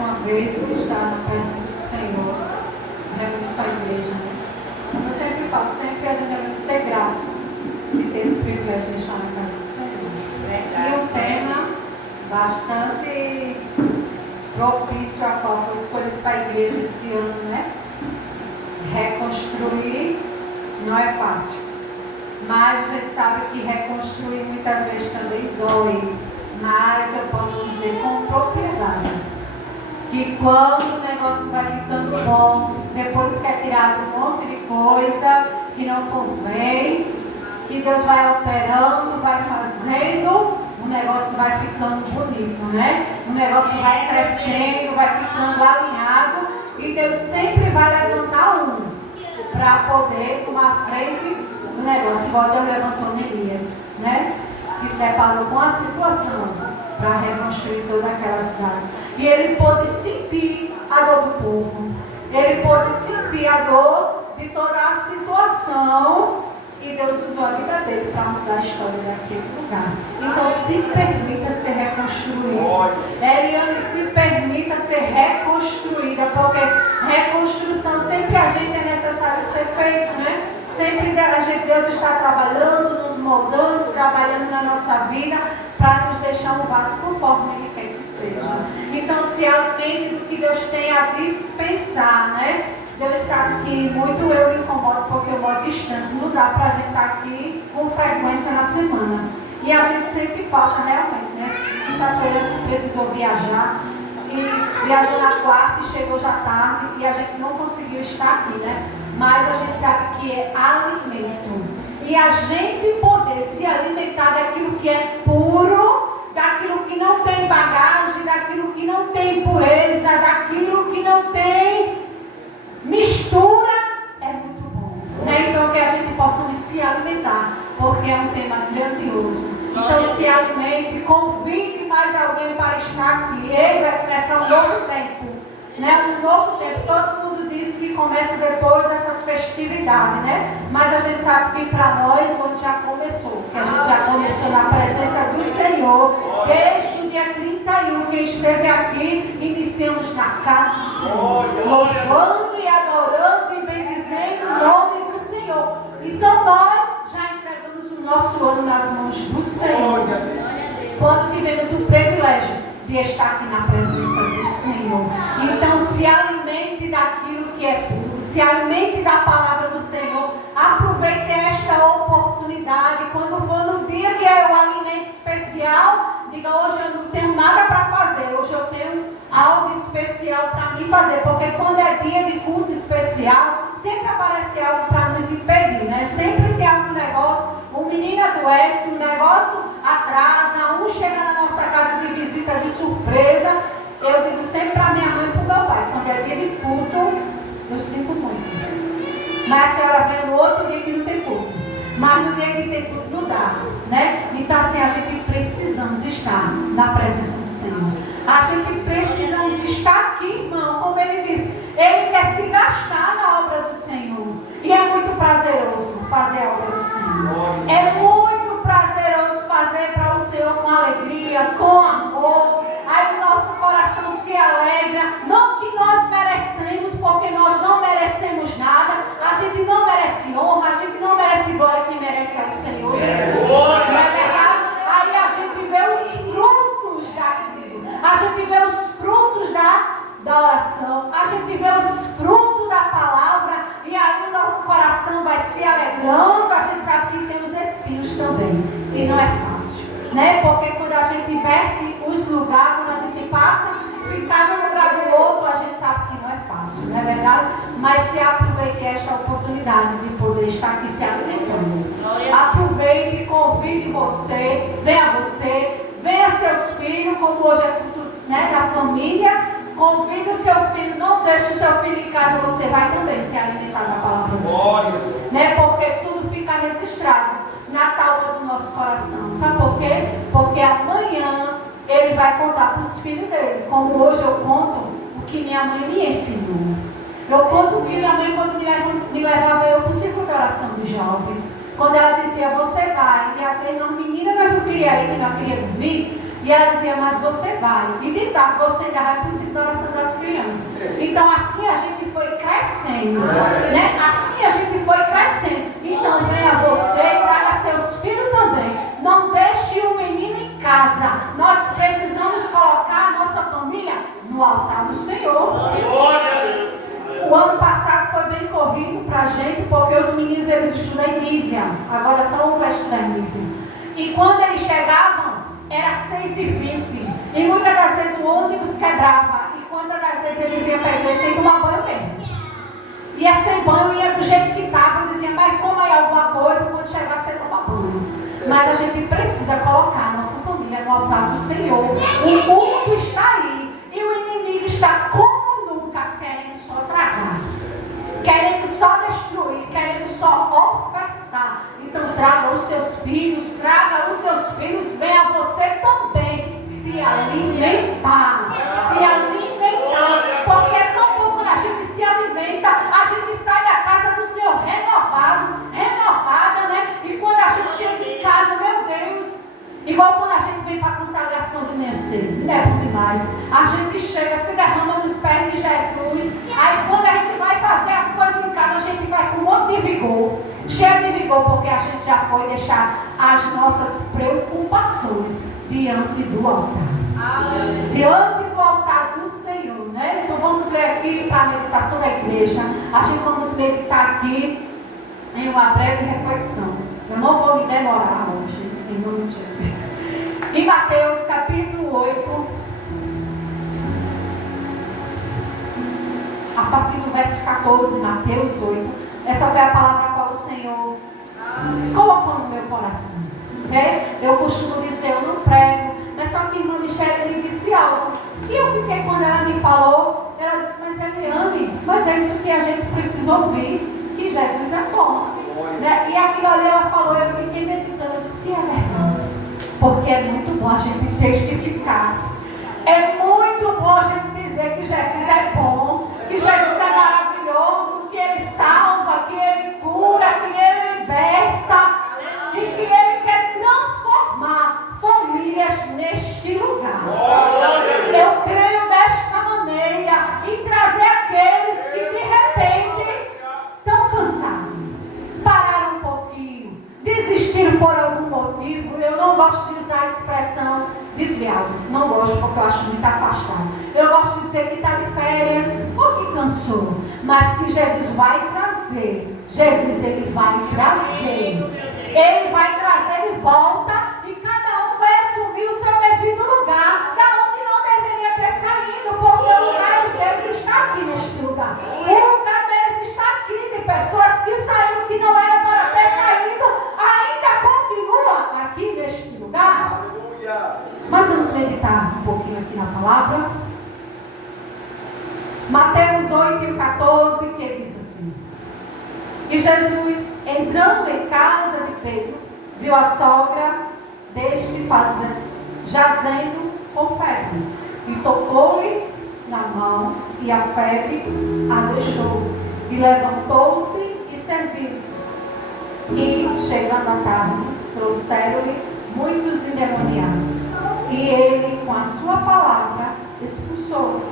uma vez estar na presença do Senhor, reunido com a igreja. Né? Como eu sempre falo, sempre a gente deve ser grato de ter esse privilégio de estar na casa do Senhor. E um tema bastante propício a qual foi escolhido para a igreja esse ano, né? Reconstruir não é fácil. Mas a gente sabe que reconstruir muitas vezes também dói. Mas eu posso dizer com propriedade que quando o negócio vai ficando bom, depois que é tirado um monte de coisa que não convém, que Deus vai operando, vai fazendo, o negócio vai ficando bonito, né? O negócio vai crescendo, vai ficando alinhado e Deus sempre vai levantar um para poder tomar frente do negócio, igual Deus levantou Neemias, né? Que se deparou com a situação para reconstruir toda aquela cidade. E ele pôde sentir a dor do povo. Ele pôde sentir a dor de toda a situação. E Deus usou a vida dele para mudar a história daquele lugar. Então se permita ser reconstruído. Eliane, se permita ser reconstruída. Porque reconstrução sempre a gente é necessário ser feito, né? Sempre Deus está trabalhando, nos moldando, trabalhando na nossa vida para nos deixar um vaso conforme Ele quer que seja. Então se alimente do que Deus tem a dispensar, né? Deus sabe que muito eu me incomodo porque eu moro distante. Não dá para a gente estar aqui com frequência na semana. E a gente sempre falta realmente, né? Quinta-feira antes precisou viajar. E viajou na quarta e chegou já tarde. E a gente não conseguiu estar aqui, né? Mas a gente sabe que é alimento. E a gente poder se alimentar daquilo que é puro, daquilo que não tem bagagem, daquilo que não tem pureza, daquilo que não tem mistura, é muito bom. Né? Então que a gente possa se alimentar, porque é um tema grandioso. Então se alimente, convide mais alguém para estar aqui. Ele vai começar um novo tempo. Né? Um novo tempo. Todo mundo diz que começa depois dessas festividades, né? Mas a gente sabe que para nós onde já começou. Que a gente já começou na presença do Senhor. Desde o dia 31, quem esteve aqui, iniciamos na casa do Senhor. Louvando e adorando e bendizendo o nome do Senhor. Então nós já entregamos o nosso ano nas mãos do Senhor. Quando tivemos o privilégio de estar aqui na presença do Senhor. Então se alimente daquilo que é puro, se alimente da palavra do Senhor. Aproveite esta oportunidade. Quando for no dia que é o alimento especial, diga: hoje eu não tenho nada para fazer, hoje eu tenho algo especial para mim fazer. Porque quando é dia de culto especial, sempre aparece algo para nos impedir, né? Sempre tem algum negócio, um menino adoece, um negócio atrasa, um chega na nossa casa de visita de surpresa. Eu digo sempre para minha mãe e para o meu pai: quando é dia de culto, eu sinto muito. Mas a senhora vem no outro dia que não tem culto. Mas no dia que tem culto não dá, né? Então assim, a gente precisamos estar na presença do Senhor. A gente precisamos estar aqui, irmão. Como ele diz, ele quer se gastar na obra do Senhor. E é muito prazeroso fazer a obra do Senhor. É muito prazeroso fazer para o Senhor com alegria, com amor. Aí o nosso coração se alegra. Não que nós merecemos, porque nós não merecemos nada. A gente não merece honra, a gente não merece glória. Quem merece é o Senhor Jesus. Não é verdade? Aí a gente vê os frutos daquilo. A gente vê os frutos da oração. A gente vê os frutos da palavra. E aí o nosso coração vai se alegrando. A gente sabe que tem os espinhos também. E não é fácil, né? Porque quando a gente inverte os lugares, quando a gente passa, ficar no lugar do outro, a gente sabe que não é fácil, não é verdade? Mas se aproveite esta oportunidade de poder estar aqui se alimentando. Aproveite e convide você, venha seus filhos, como hoje é culto, né, da família. Convide o seu filho, não deixe o seu filho em casa, você vai também se alimentar da palavra do Senhor. Né? Porque tudo fica registrado na tábua do nosso coração. Sabe por quê? Porque amanhã ele vai contar para os filhos dele. Como hoje eu conto o que minha mãe me ensinou. Eu conto o que minha mãe, quando me levava eu para o círculo de oração dos jovens. Quando ela dizia: você vai. E às vezes, não, menina, nós não queria ir, que nós queríamos dormir. E E ela dizia, mas você vai. E de tarde você ainda vai para o ciclo da oração das crianças. Então assim a gente foi crescendo. Né? Assim a gente foi crescendo. Então venha você e traga seus filhos também. Não deixe o menino em casa. Nós precisamos colocar a nossa família no altar do Senhor. O ano passado foi bem corrido para a gente, porque os meninos eles estudam em Nízia. Agora só um vai estudar em Nízia. E quando eles chegavam, era 6h20. E muitas das vezes o ônibus quebrava. E quantas das vezes eles iam para a igreja sem tomar banho mesmo. Ia sem banho, ia do jeito que estava. Dizia, mas coma aí alguma coisa, quando chegar você toma banho. Mas a gente precisa colocar a nossa família no altar do Senhor. O mundo está aí. E o inimigo está como nunca querendo só tragar. Querendo só destruir, querendo só ofertar. Então traga os seus filhos, venha você também se alimentar. Se alimentar. Porque é tão bom quando a gente se alimenta, a gente sai da casa do Senhor renovada, né? E quando a gente chega em casa, meu Deus, igual quando a gente vem para a consagração de manhã cedo, não é bom demais. A gente chega, se derrama nos pés de Jesus. Aí quando a gente vai fazer as coisas em casa, a gente vai com um monte de vigor. Cheio de vigor, porque a gente já foi deixar as nossas preocupações diante do altar. Diante do altar do Senhor, né? Então vamos ler aqui para a meditação da igreja. A gente vamos meditar aqui em uma breve reflexão. Eu não vou me demorar hoje, em nome de Jesus. Em Mateus capítulo 8, a partir do verso 14, Mateus 8. Essa foi a palavra a qual o Senhor colocou no meu coração. Okay? Eu costumo dizer, eu não prego, mas só que a irmã Michele me disse algo. E eu fiquei, quando ela me falou, ela disse, mas Eliane, mas é isso que a gente precisa ouvir, que Jesus é bom. Né? E aquilo ali ela falou, eu fiquei meditando, eu disse, é verdade. Porque é muito bom a gente testificar. É muito bom a gente dizer que Jesus é bom, que Jesus é maravilhoso, que Ele salva, que Ele cura, que Ele liberta e que Ele quer transformar famílias neste lugar. Eu creio desta maneira e trazer aqueles que de repente estão cansados, pararam um pouquinho, desistiram por algum motivo. Eu não gosto de usar a expressão desviado, não gosto porque eu acho muito afastado. Eu gosto de dizer que está de férias ou que cansou, mas que Jesus vai trazer. Jesus, Ele vai trazer. Ele vai trazer de volta e cada um vai assumir o seu devido lugar, da onde não deveria ter saído, porque o lugar deles está aqui neste lugar. O lugar deles está aqui, de pessoas que saíram que não era para ter saído, ainda continua aqui neste lugar. Mas vamos meditar um pouquinho aqui na palavra. Mateus 8 e 14, que diz assim: E Jesus, entrando em casa de Pedro, viu a sogra deste jazendo com febre, e tocou-lhe na mão, e a febre a deixou, e levantou-se e serviu-se. E, chegando à tarde, trouxeram-lhe muitos endemoniados, e ele, com a sua palavra, expulsou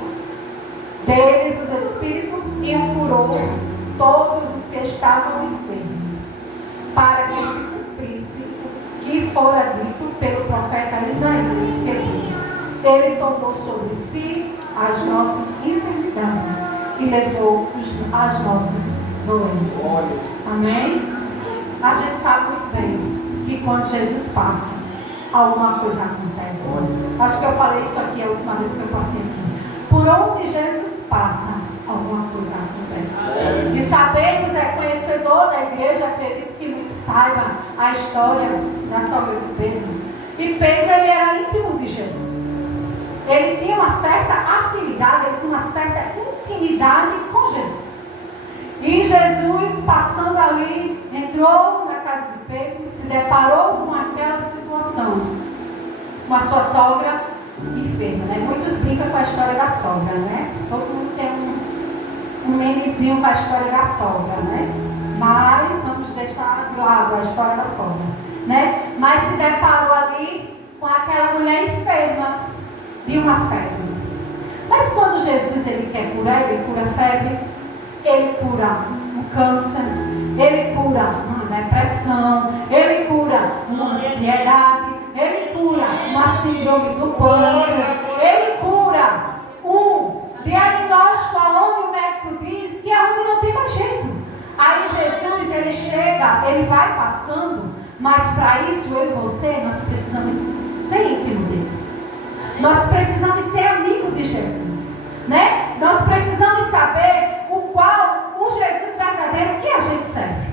deles os espíritos e curou todos os que estavam enfermos, para que se cumprisse o que fora dito pelo profeta Isaías, que diz: Ele tomou sobre si as nossas enfermidades e levou as nossas doenças. Amém? A gente sabe muito bem que quando Jesus passa, alguma coisa acontece. Acho que eu falei isso aqui a última vez que eu passei aqui. Por onde Jesus passa, alguma coisa acontece. E sabemos, é conhecedor da igreja, acredito que muitos saibam a história da sogra de Pedro. E Pedro, ele era íntimo de Jesus. Ele tinha uma certa afinidade, ele tinha uma certa intimidade com Jesus. E Jesus, passando ali, entrou na casa de Pedro, se deparou com aquela situação, com a sua sogra enferma, né? Muitos brincam com a história da sogra, né? Todo mundo tem um memezinho com a história da sogra, né? Mas vamos deixar de lado a história da sogra, né? Mas se deparou ali com aquela mulher enferma. de uma febre. Mas quando Jesus ele quer curar, ele cura a febre, ele cura o câncer, ele cura uma depressão, ele cura uma ansiedade, ele cura uma síndrome do pânico, ele cura um diagnóstico aonde o médico diz que é onde não tem mais jeito. Aí Jesus ele chega, ele vai passando, mas para isso eu e você, nós precisamos ser íntimo dele. Nós precisamos ser amigo de Jesus, né? Nós precisamos saber o Jesus verdadeiro que a gente serve.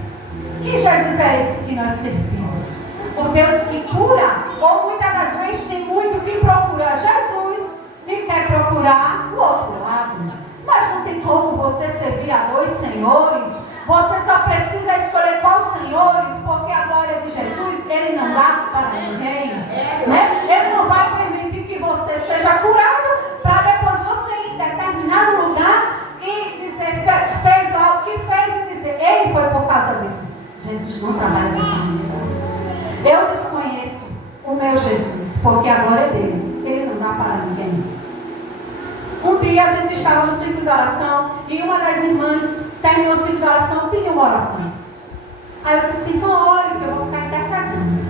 Que Jesus é esse que nós servimos? O Deus que cura, ou muitas das vezes tem muito que procura Jesus e quer procurar o outro lado. Mas não tem como você servir a dois senhores. Você só precisa escolher quais senhores, porque a glória de Jesus, ele não dá para ninguém, né? Ele não vai permitir que você seja curado para depois você ir em determinado lugar e dizer, fez lá o que fez e dizer, ele foi por causa disso. Jesus não trabalha dessa maneira. Eu desconheço o meu Jesus, porque a glória dele, ele não dá para ninguém. Um dia a gente estava no ciclo de oração e uma das irmãs terminou o ciclo de oração e pediu uma oração. Aí eu disse assim, não ore, que eu vou ficar intercedendo.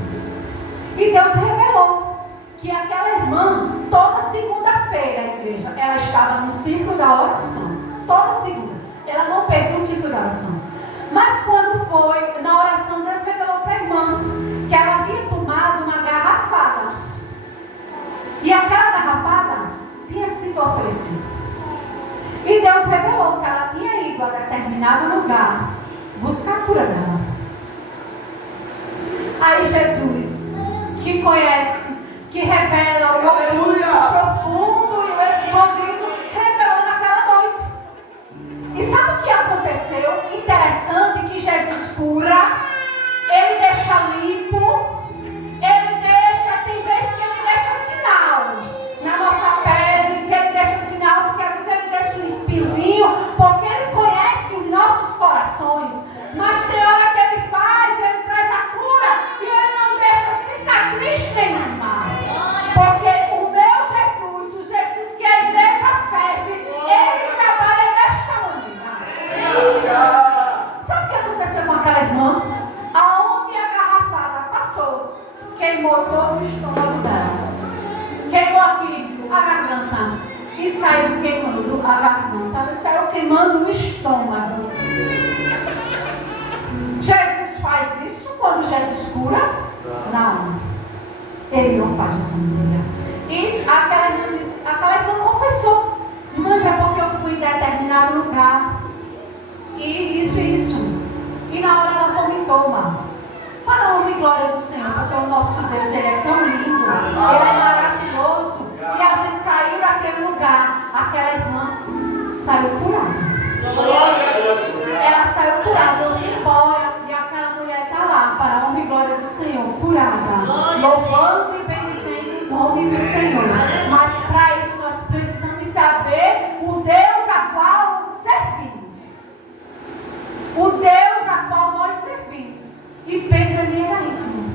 E Deus revelou que aquela irmã, toda segunda-feira, a igreja, ela estava no ciclo da oração. Toda segunda. Ela não perdeu o ciclo da oração. Mas quando foi na oração, Deus revelou para a irmã que ela havia tomado uma garrafada. E aquela garrafada tinha sido oferecida. E Deus revelou que ela tinha ido a determinado lugar buscar a cura dela. Aí Jesus, que conhece, que revela o profundo e o escondido, revelou naquela noite. E sabe o que aconteceu? Interessante que Jesus cura, ele deixa limpo, tem vezes que ele deixa sinal na nossa pele, que ele deixa sinal, porque às vezes ele deixa um espinhozinho, porque ele conhece os nossos corações. Mas tem hora que ele traz a cura e ele não deixa cicatriz nenhuma. Porque o meu Jesus, o Jesus que a igreja serve, ele trabalha desta maneira. Sabe o que aconteceu com aquela irmã? Aonde a garrafada passou, queimou todo o estômago dela. Queimou aqui a garganta. E saiu queimando a garganta. Ela saiu queimando o estômago. Jesus faz isso quando Jesus cura? Não. Ele não faz dessa maneira. E aquela irmã confessou. Mas é porque eu fui em determinado lugar. E isso. E na hora ela vomitou, mano. Para a honra e glória do Senhor, porque o nosso Deus, ele é tão lindo, ele é maravilhoso. E a gente saiu daquele lugar, aquela irmã saiu curada. Ela saiu curada, eu fui embora, e aquela mulher está lá, para a honra e glória do Senhor, curada, louvando e bendizendo o nome do Senhor. Mas para isso nós precisamos saber o Deus a qual servimos. O Deus a qual nós servimos. E Pedro ali era íntimo.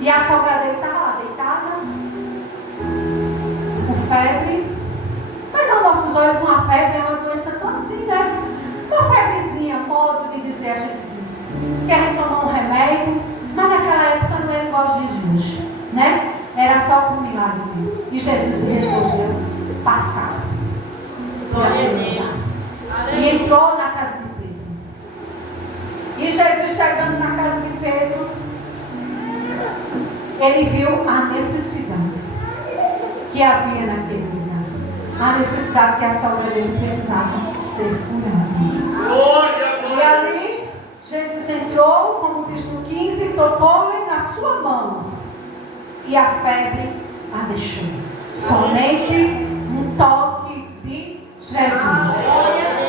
E a sogra dele estava lá deitada, com febre. Mas aos nossos olhos uma febre é uma doença tão assim, né? Uma febrezinha, modo de dizer, a gente diz. Que a gente tomou um remédio, mas naquela época não era igual aos dias de hoje, né? Era só com um milagre mesmo. E Jesus resolveu passar por aquele lugar. E entrou na casa de Pedro. E Jesus chegando na casa de Pedro, ele viu a necessidade que havia naquele lugar. A necessidade que a sogra dele precisava ser curada. E ali, Jesus entrou, como diz no 15, tocou-lhe na sua mão. E a febre a deixou. Somente um toque de Jesus.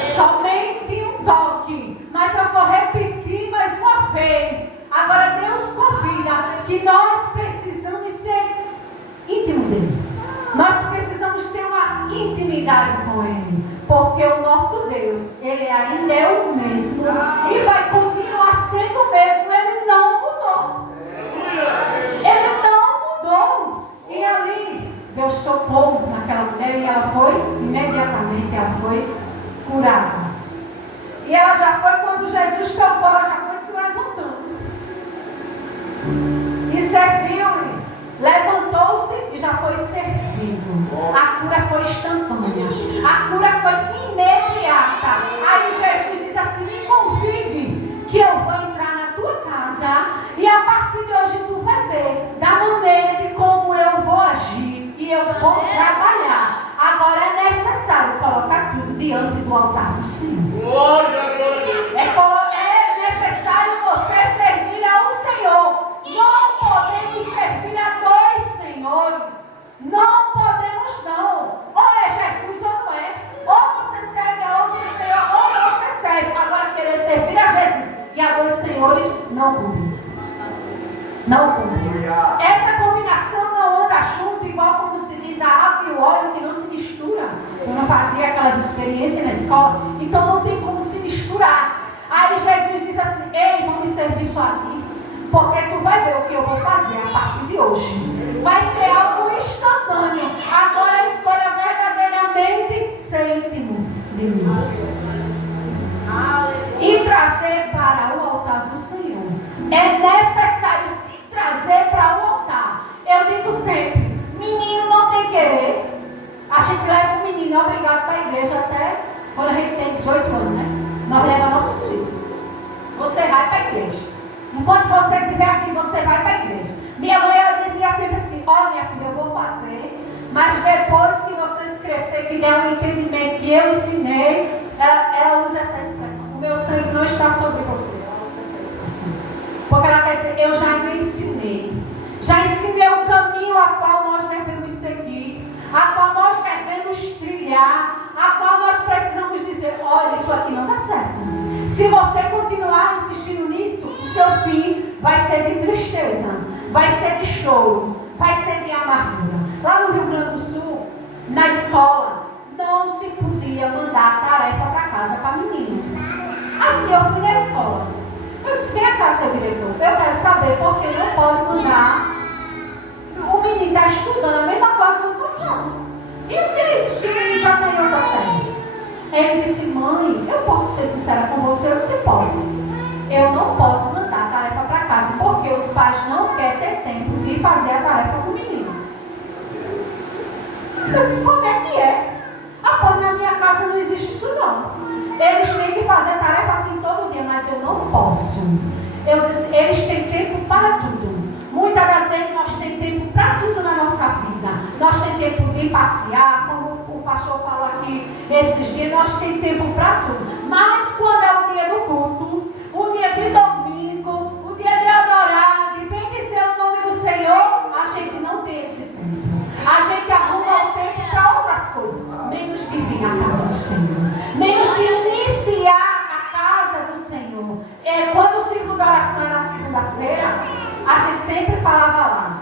Somente um toque. Mas eu vou repetir mais uma vez. Agora Deus convida que nós precisamos ser íntimos dele. Nós precisamos ter uma intimidade com ele. Porque o nosso Deus, ele ainda é o mesmo. E vai continuar sendo o mesmo. Ele não mudou. Ele não mudou. E ali, Deus tocou naquela foi, imediatamente ela foi curada. E ela já foi, quando Jesus tocou, ela já foi se levantando. E serviu-lhe. Levantou-se e já foi servido. A cura foi instantânea. A cura foi imediata. Aí Jesus diz assim: me convide, que eu vou entrar na tua casa. E a partir de hoje tu vai ver da maneira de como eu vou agir. E eu vou trabalhar. Agora é necessário colocar tudo diante do altar do Senhor. É necessário você servir ao Senhor. Não podemos servir a dois senhores. Não podemos não. Ou é Jesus ou não é. Ou você serve a outro Senhor, ou você serve. Agora querer servir a Jesus e a dois senhores, não combina. Não combina. Essa combinação não anda junto, igual como se diz a água e o óleo, que não se mistura. Eu não fazia aquelas experiências na escola. Então não tem como se misturar. Aí Jesus diz assim: ei, vamos servir só aqui. Porque tu vai ver o que eu vou fazer a partir de hoje. Vai ser algo instantâneo. Agora escolha verdadeiramente ser íntimo de mim. E trazer para o altar do Senhor. É necessário se trazer para o altar. Eu digo sempre: menino não tem querer. A gente leva o menino obrigado para a igreja até quando a gente tem 18 anos, né? Nós levamos nossos filhos. Você vai para a igreja. Enquanto você estiver aqui, você vai para a igreja. Minha mãe, ela dizia sempre assim: ó, minha filha, eu vou fazer, mas depois que vocês crescerem, que der um entendimento que eu ensinei, ela usa essa expressão: o meu sangue não está sobre você. Ela usa essa expressão. Porque ela quer dizer: eu já lhe ensinei. Já ensinei o caminho a qual nós devemos seguir, a qual nós devemos trilhar, a qual nós precisamos dizer: olha, isso aqui não dá certo. Se você continuar insistindo nisso, o seu fim vai ser de tristeza, vai ser de choro, vai ser de amargura. Lá no Rio Grande do Sul, na escola, não se podia mandar tarefa para casa para menino. Aí eu fui na escola. Eu disse: vem cá, seu diretor, eu quero saber por que não pode mandar. O menino está estudando a mesma coisa que o ano passado. E o que é isso se o menino já tem outra série? Ele disse: mãe, eu posso ser sincera com você? Eu disse: pode. Eu não posso mandar a tarefa para casa, porque os pais não querem ter tempo de fazer a tarefa com o menino. Eu disse: como é que é? Ah, pô, na minha casa não existe isso não. Eles têm que fazer tarefa assim todo dia, mas eu não posso. Eu disse: eles têm tempo para tudo. Muitas das vezes nós temos tempo para tudo na nossa vida. Nós temos tempo de passear, como o pastor falou aqui esses dias, nós temos tempo para tudo. Mas quando é o dia do culto, o dia de domingo, o dia de adorar, de bendizer o nome do Senhor, a gente não tem esse tempo. A gente arruma o tempo para outras coisas, menos de vir à casa do Senhor, menos de iniciar a casa do Senhor. Quando o ciclo de oração é na segunda-feira, a gente sempre falava lá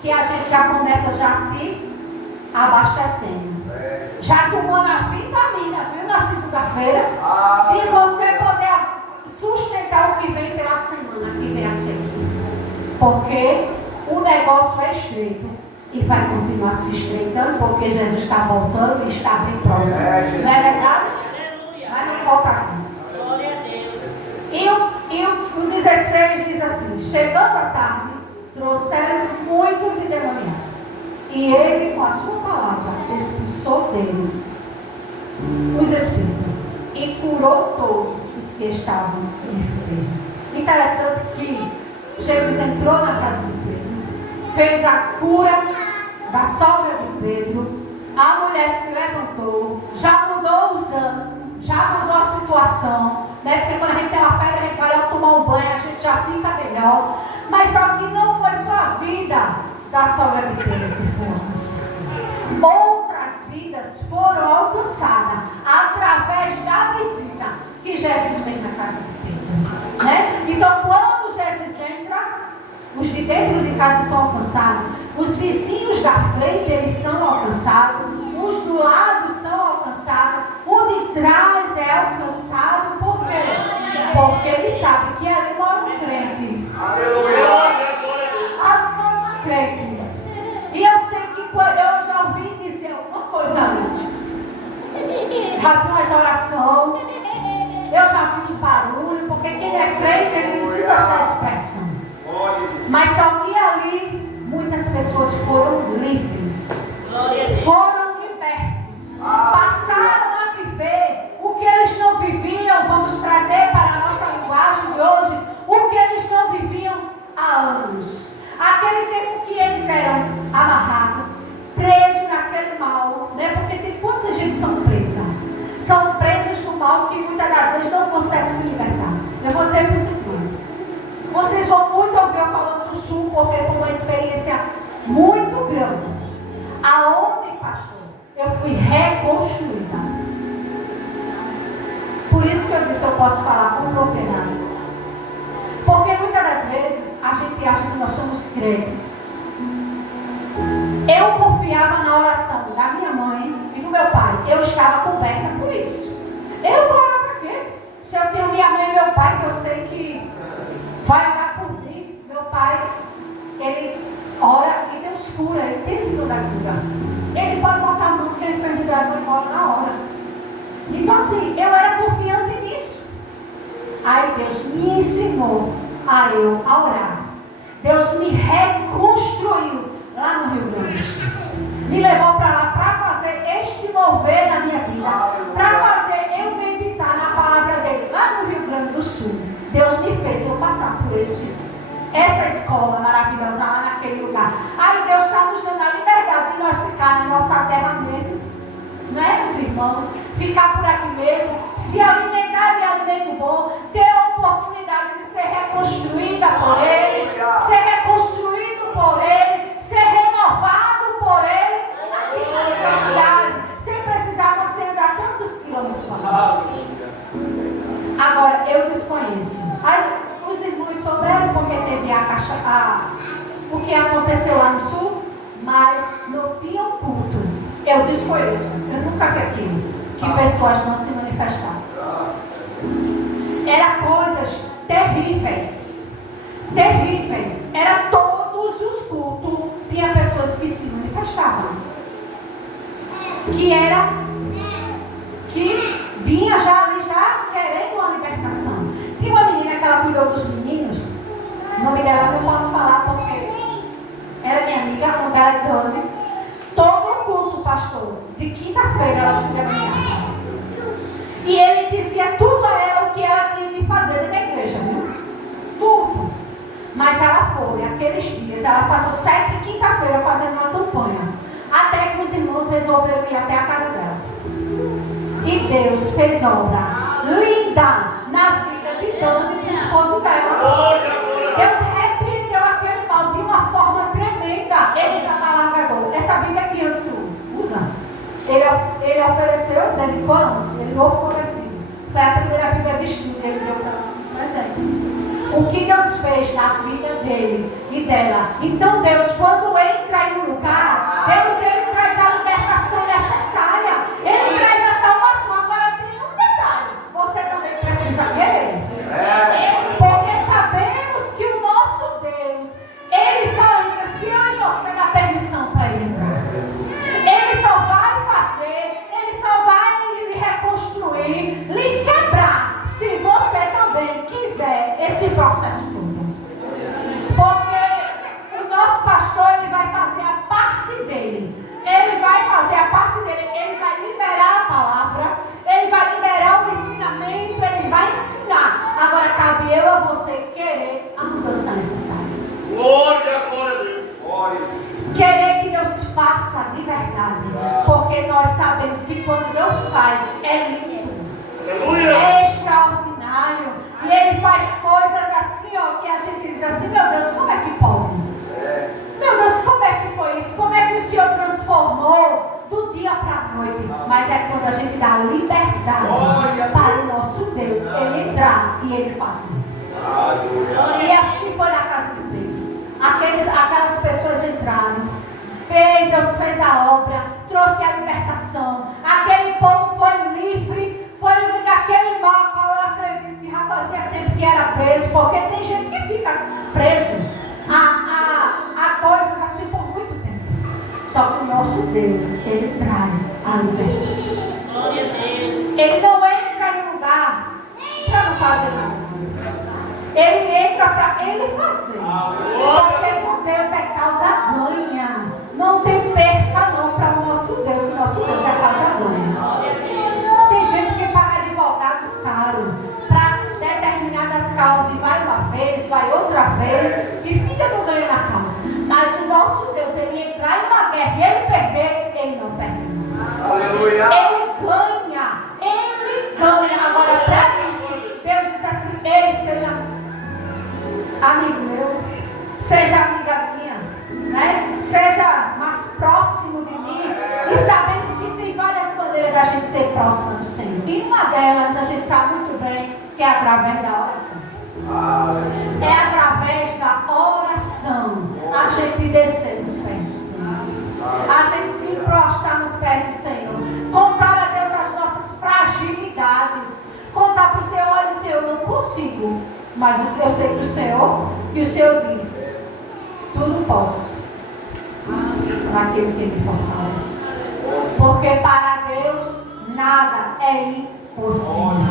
que a gente já começa já se abastecendo, já tomando a vitamina, viu, na segunda-feira, e você poder sustentar o que vem pela semana que vem a seguir, porque o negócio é estreito e vai continuar se estreitando, porque Jesus está voltando e está bem próximo, não é verdade? Mas não volta aqui. E o 16 diz assim: chegando à tarde, trouxeram muitos endemoniados, e ele, com a sua palavra, expulsou deles os espíritos e curou todos os que estavam enfermos. Interessante que Jesus entrou na casa de Pedro, fez a cura da sogra de Pedro, a mulher se levantou, já mudou os ânimos, já mudou a situação, né? Porque quando a gente tem uma febre, a gente vai lá tomar um banho, a gente já fica melhor. Mas só que não foi só a vida da sogra de Pedro que foi alcançada. Outras vidas foram alcançadas através da visita que Jesus fez na casa de Pedro, né? Então, quando Jesus entra, os de dentro de casa são alcançados, os vizinhos da frente eles são alcançados, os do lado são alcançados, o de trás é alcançado. Por quê? Porque ele sabe que ali mora um crente. Aleluia! Ali mora um crente. E eu sei que eu já ouvi dizer uma coisa ali. já vi umas orações, eu já vi uns barulhos, porque quem é crente, ele usa essa expressão. Mas só que ali, muitas pessoas foram livres, foram libertos, passaram a viver o que eles não viviam. Vamos trazer para a nossa linguagem de hoje, o que eles não viviam há anos. Aquele tempo que eles eram amarrados, presos naquele mal, né? Porque tem quanta gente são presas? São presas no mal que muitas das vezes não conseguem se libertar. Eu vou dizer para esse povo. Vocês vão muito ouvir eu falando do Sul, porque foi uma experiência muito grande. Aonde, pastor, eu fui reconstruída. Por isso que eu disse, eu posso falar com propriedade. Porque muitas das vezes a gente acha que nós somos crentes. Eu confiava na oração da minha mãe e do meu pai. Eu estava coberta por isso. Eu vou orar para quê? Se eu tenho minha mãe e meu pai, que eu sei que vai orar por mim. Meu pai, ele ora e Deus cura. Ele tem sido da cura. Ele pode botar a mão que a enfermidade vai embora na hora. Então assim, eu era confiante nisso. Aí Deus me ensinou a eu orar. Deus me reconstruiu lá no Rio Grande do Sul. Me levou para lá para fazer este mover na minha vida. Para fazer eu meditar na palavra dele lá no Rio Grande do Sul. Deus me fez eu passar por essa escola maravilhosa lá naquele lugar. Aí Deus está nos dando a liberdade de nós ficar na nossa terra mesmo. Não é, meus irmãos? Ficar por aqui mesmo, se alimentar de alimento bom, ter a oportunidade de ser reconstruída por Ele, ser reconstruído por Ele, ser renovado por Ele, aqui na sua cidade, sem precisar você andar tantos quilômetros para lá. Agora, eu desconheço. Aí, os irmãos souberam porque teve o que aconteceu lá no Sul, mas não tinha um culto. Eu desconheço, eu nunca vi aquilo, que pessoas não se manifestassem. Era coisas terríveis, terríveis. Era todos os cultos, tinha pessoas que se manifestavam. Que vinha já ali, já querendo uma libertação. Tinha uma menina que ela cuidou dos meninos, o nome dela eu não posso falar porque ela é minha amiga, o nome dela é Dani. Todo culto, pastor, de quinta-feira ela se levantava. E ele dizia tudo a ela o que ela tinha de fazer na igreja, viu? Tudo. Mas ela foi, aqueles dias, ela passou 7 quinta-feira fazendo uma campanha. Até que os irmãos resolveram ir até a casa dela. E Deus fez obra linda na vida de Dani e do esposo dela. Deus repreendeu aquele mal de uma forma tremenda. Ele estava alargador. Essa Bíblia aqui antes usa. Ele ofereceu, dedicou anos. Ele não ficou daqui. Foi a primeira Bíblia de estudo. Ele deu para nós um presente. O que Deus fez na vida dele e dela. Então Deus, quando entra em um lugar, Deus ele traz a libertação necessária. Ele traz a salvação. Agora tem um detalhe. Você também precisa querer. Porque sabemos que o nosso Deus, ele só entra se eu e você dar permissão para ele entrar. Ele só vai fazer, ele só vai lhe reconstruir, lhe quebrar, se você também quiser esse processo todo. Porque o nosso pastor, ele vai fazer a parte dele. Ele vai fazer a parte dele, ele vai liberar a palavra, ele vai liberar o ensinamento, ele vai ensinar. Agora cabe eu a você querer a mudança necessária. Glória a Deus. Glória. Querer que Deus faça de verdade. Porque nós sabemos que quando Deus faz, é lindo. Aleluia. É extraordinário. E Ele faz coisas assim, ó, que a gente diz assim, meu Deus, como é que pode? Meu Deus, como é que foi isso? Como é que o Senhor transformou do dia para a noite? Mas é quando a gente dá liberdade para o nosso Deus, Ele entrar e Ele fazer. E assim foi na casa de Pedro. Aquelas pessoas entraram, Deus fez a obra, trouxe a libertação. Aquele povo foi livre, foi livre daquele mal. Eu acredito que já fazia tempo que era preso, porque tem gente que fica preso a coisas assim por muito tempo. Só que o nosso Deus, Ele traz a libertação. Ele não entra em lugar para não fazer nada. Ele entra para ele fazer. Porque com Deus é causa ganha. Não tem perca não para o nosso Deus. O nosso Deus é causa ganha. Tem gente que paga advogados caros para determinadas causas e vai uma vez, vai outra vez e fica no ganho na causa. Mas o nosso Deus, ele entrar em uma guerra e ele perder, ele não perde. Aleluia. Ele ganha. Ele ganha. Agora, para isso, Deus disse assim: ele seja amigo meu, seja amiga minha, né? Seja mais próximo de mim. E sabemos que tem várias maneiras da gente ser próxima do Senhor. E uma delas, a gente sabe muito bem, que é através da oração. É através da oração a gente descer nos pés do Senhor. A gente se prostrar nos pés do Senhor. Contar a Deus as nossas fragilidades. Contar para o Senhor: olha, Senhor, eu não consigo. Mas eu sei que o Senhor diz: tudo posso naquele que me fortalece. Porque para Deus nada é impossível.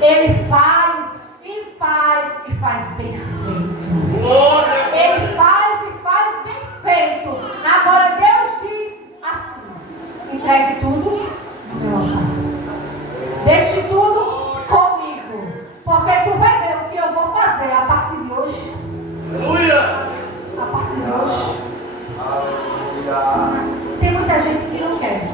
Ele faz e faz e faz bem feito. Ele faz e faz bem feito. Agora Deus diz assim: entregue tudo no meu altar. Deixe tudo comigo. Porque tu vai ver o que eu vou fazer a partir de hoje. Aleluia. A partir de hoje. Tem muita gente que não quer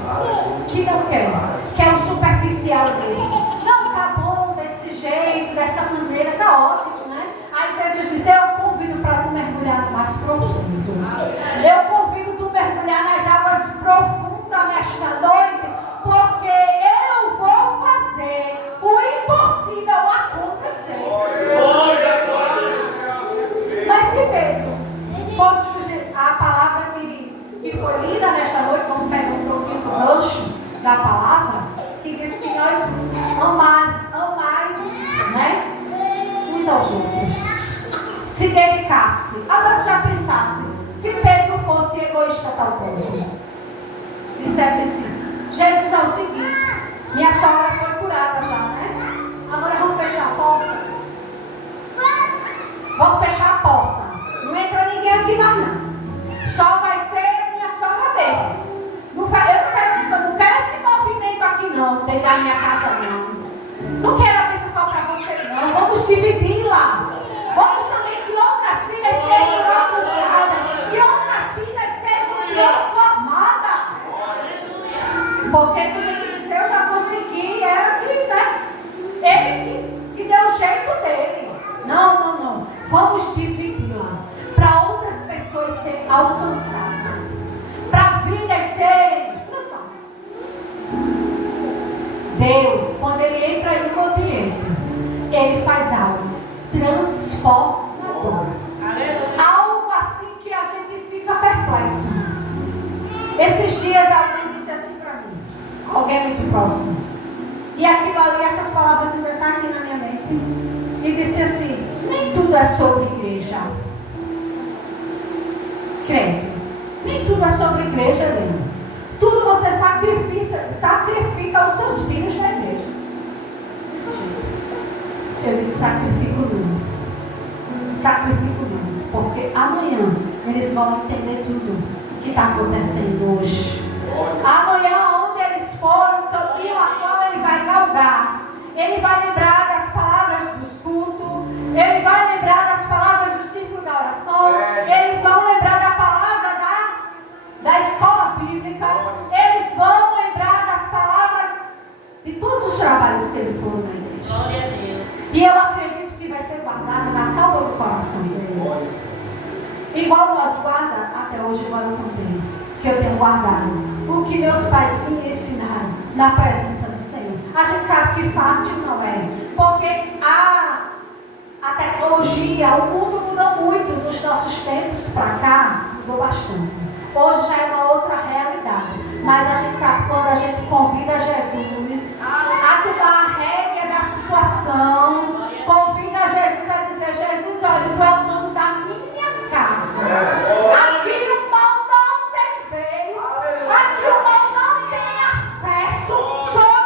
o superficial mesmo. Não, tá bom desse jeito, dessa maneira, tá ótimo, né? Aí Jesus disse: eu convido para tu mergulhar mais profundo. Eu convido tu mergulhar nas águas profundas nesta noite, porque eu vou fazer o impossível acontecer. Mas se Pedro fosse a palavra que foi lida nesta noite, vamos pegar um pouquinho do gancho da palavra, que diz que nós amamos, né, uns aos outros, se dedicasse. Agora já pensasse, se Pedro fosse egoísta tal ponto, dissesse assim: Jesus, é o seguinte, minha sogra foi curada já, né? Agora vamos fechar a porta. Vamos fechar a porta. Não entra ninguém aqui mais não. Só vai ser minha sogra mesmo. Eu não quero esse movimento aqui não, dentro da minha casa não. Não quero a bênção só para você não. Vamos dividir lá. Vamos também que outras vidas sejam alcançadas. Que outras vidas sejam transformadas. Porque tu disse: eu já consegui, era que, né? Ele que deu o jeito dele. Não. Vamos dividir lá. Para outras pessoas serem alcançadas. Para vidas serem transformadas. Deus, quando Ele entra em um ambiente, Ele faz algo transformador. Algo assim que a gente fica perplexo. Esses dias alguém disse assim para mim, alguém muito próximo, e aquilo ali, essas palavras ainda estão aqui na minha mente, e disse assim: nem tudo é sobre igreja. Crente, nem tudo é sobre igreja, Helena. Tudo você sacrifica os seus filhos na igreja. Desse jeito. Eu digo: sacrifico não. Sacrifico não. Porque amanhã eles vão entender tudo o que está acontecendo hoje. Amanhã, onde eles foram, o caminho a qual ele vai galgar, ele vai lembrar das palavras dos cultos, ele vai lembrar das palavras do círculo da oração, eles vão lembrar da palavra da escola bíblica, eles vão lembrar das palavras de todos os trabalhos que eles foram na igreja. Glória a Deus. E eu acredito que vai ser guardada na calma do coração deles. Igual nós guarda até hoje, igual eu contei, que eu tenho guardado o que meus pais me ensinaram na presença do Senhor. A gente sabe que fácil não é, porque a tecnologia, o mundo mudou muito dos nossos tempos para cá, mudou bastante. Hoje já é uma outra realidade, mas a gente sabe, quando a gente convida Jesus a tomar a rédea da situação, convida Jesus a dizer: Jesus, olha, tu é o dono da minha casa. Aqui o mal não tem vez, aqui o mal não tem acesso. Sou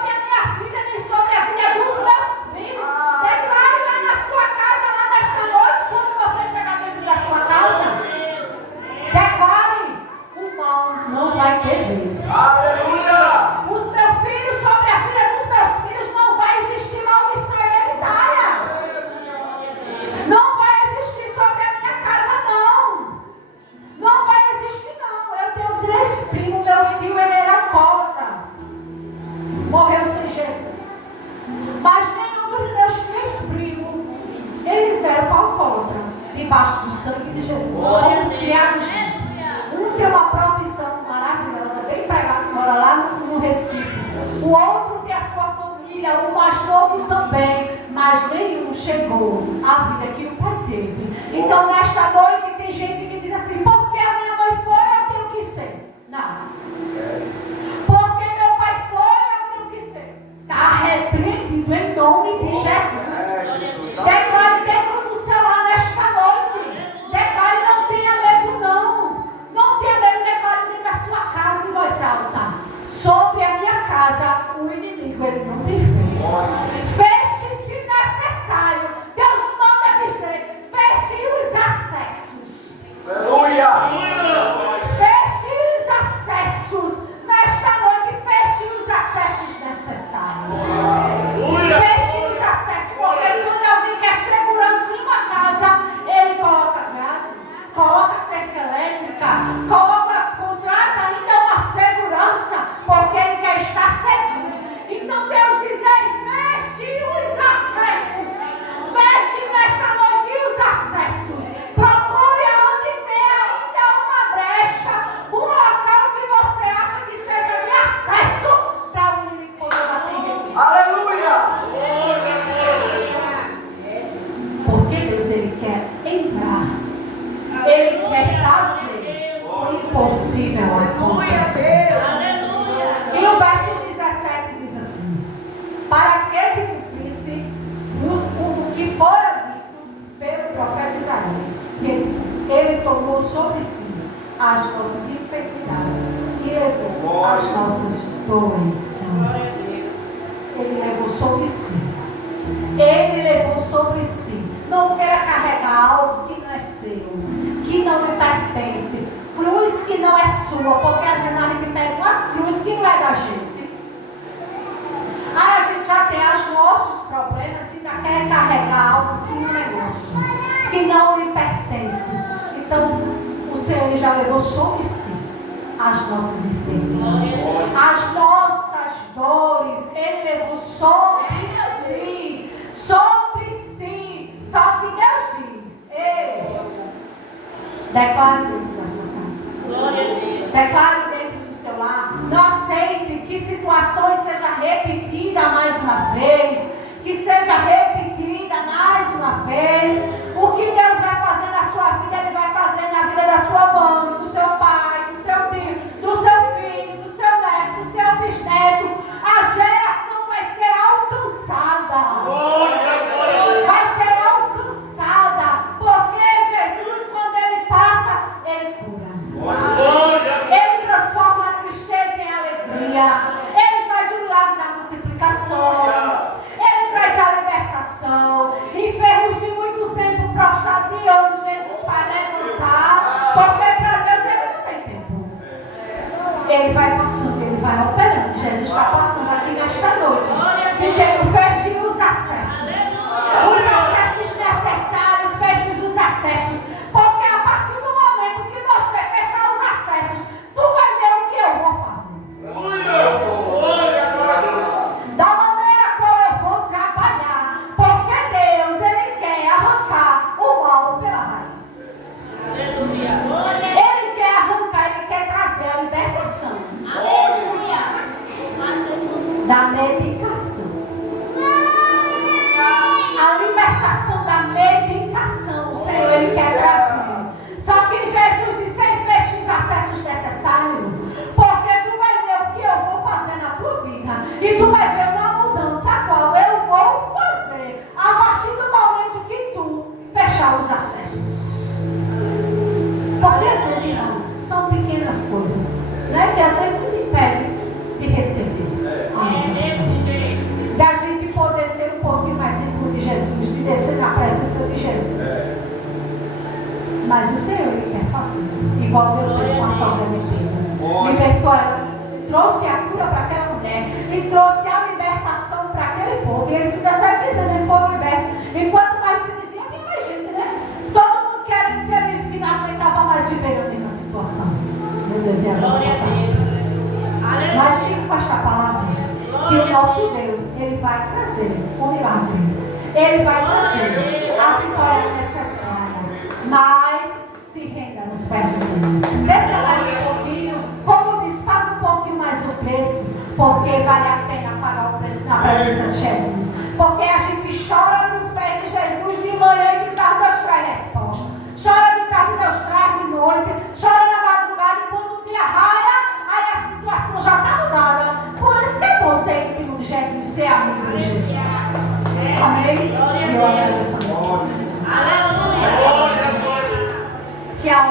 vai ter vez. Aleluia! Os meus filhos, sobre a vida dos meus filhos, não vai existir maldição hereditária. Não vai existir sobre a minha casa, não. Não vai existir, não. Eu tenho 3 primos, meu tio, ele era alcoólatra. Morreu sem Jesus. Mas nenhum dos meus 3 primos, eles eram alcoólatra, debaixo do sangue de Jesus. Fomos criados. Um tem uma profissão maravilhosa, bem pregado, mora lá no Recife. O outro tem a sua família, o mais novo também. Mas nenhum chegou à vida que o pai teve. Então, nesta noite, tem gente que diz assim: porque a minha mãe foi, eu tenho que ser. Não. Porque meu pai foi, eu tenho que ser. Está repreendido em nome de Jesus. Declare dentro do seu lar nesta noite. Declare, não tenha medo, não. Não tenha medo, declare dentro da sua casa em voz alta. Sobre a minha casa, o inimigo, ele não tem vez. Feche se necessário. Deus manda dizer: feche os acessos. Aleluia! Feche os acessos. Nesta noite, feche os acessos necessários. Feche os acessos. Porque quando alguém quer segurança em uma casa, ele coloca grade, coloca cerca elétrica, contrata ainda uma segurança, porque ele quer estar seguro. Então Deus diz aí: feche os acessos. Feche nesta noite os acessos. Procure aonde tem ainda uma brecha, um local que você acha que seja de acesso para o inimigo poder bater em ele. Aleluia! Porque Deus, ele quer entrar. Ele quer fazer o impossível acontecer. E o verso 17 diz assim: para que se cumprisse o que fora dito pelo profeta Isaías, ele tomou sobre si as nossas enfermidades e levou as nossas dores. Ele levou sobre si. Ele levou sobre si. Não queira carregar algo que não é seu, que não lhe pertence, cruz que não é sua, porque às vezes a gente pega umas cruzes que não é da gente. Aí a gente já tem os nossos problemas e ainda quer carregar algo que não é nosso, que não lhe pertence. Então o Senhor já levou sobre si as nossas enfermidades, as nossas dores. Ele levou sobre si, sobre si. Só que Deus diz: ei, declare dentro da sua casa, declare dentro do seu lar. Não aceite que situações sejam repetidas mais uma vez, que seja repetida mais uma vez. O que Deus vai fazer na sua vida, Ele vai fazer na vida da sua mãe, do seu pai, do seu filho, do seu neto, do seu bisneto. A geração vai ser alcançada. Vai ser alcançada. Porque Jesus, quando Ele passa, Ele cura. Ele transforma a tristeza em alegria. Ele faz o milagre da multiplicação. Ele traz a libertação. Enfermos de muito tempo prostrados de ouro, Jesus vai levantar. Porque para Deus Ele não tem tempo. Ele vai passando, Ele vai operando. Jesus está passando aqui nesta noite, dizendo: feche os acessos. Os acessos necessários, feche os acessos. Porque a partir do momento que você fechar os acessos, tu vai ver o que eu vou fazer. Da maneira qual eu vou trabalhar. Porque Deus, Ele quer arrancar o mal pela raiz. Ele quer arrancar, Ele quer trazer a libertação da medicação. A libertação da medicação, o Senhor, Ele quer trazer. Só que Jesus disse: feche os acessos necessários, porque tu vai ver o que eu vou fazer na tua vida, e tu vai ver uma mudança a qual eu vou fazer a partir do momento que tu fechar os acessos. Porque às vezes não, são pequenas coisas, né, que às vezes nos impedem de receber a misericórdia. Da gente poder ser um pouquinho mais seguro de Jesus, de descer na presença de Jesus. Mas o Senhor, Ele quer fazer, igual Deus fez com a sogra de Pedro. Libertou trouxe a cura para aquela mulher e trouxe a libertação para aquele povo. E eles se disseram dizendo, ele foi liberto. E quanto mais se dizia, havia mais gente, né? Todo mundo querendo ser livre, que não aguentava mais viver a mesma situação. Meu Deus, e as outras. Mas fica com esta palavra, que o nosso Deus, Ele vai trazer o milagre. Ele vai trazer a vitória necessária. Mas se renda nos pés do Senhor. Desça mais um pouquinho. Como diz, paga um pouquinho mais o preço. Porque vale a pena pagar o preço na presença de Jesus. Porque a gente chora nos pés de Jesus de manhã e de tarde Deus traz resposta. Chora de tarde, Deus traz de noite. Chora na madrugada e quando o dia raia, aí a situação já está mudada. Por isso que é bom ser íntimo de Jesus, ser amigo de Jesus. Amém? E eu agradeço a Deus. Aleluia. Que a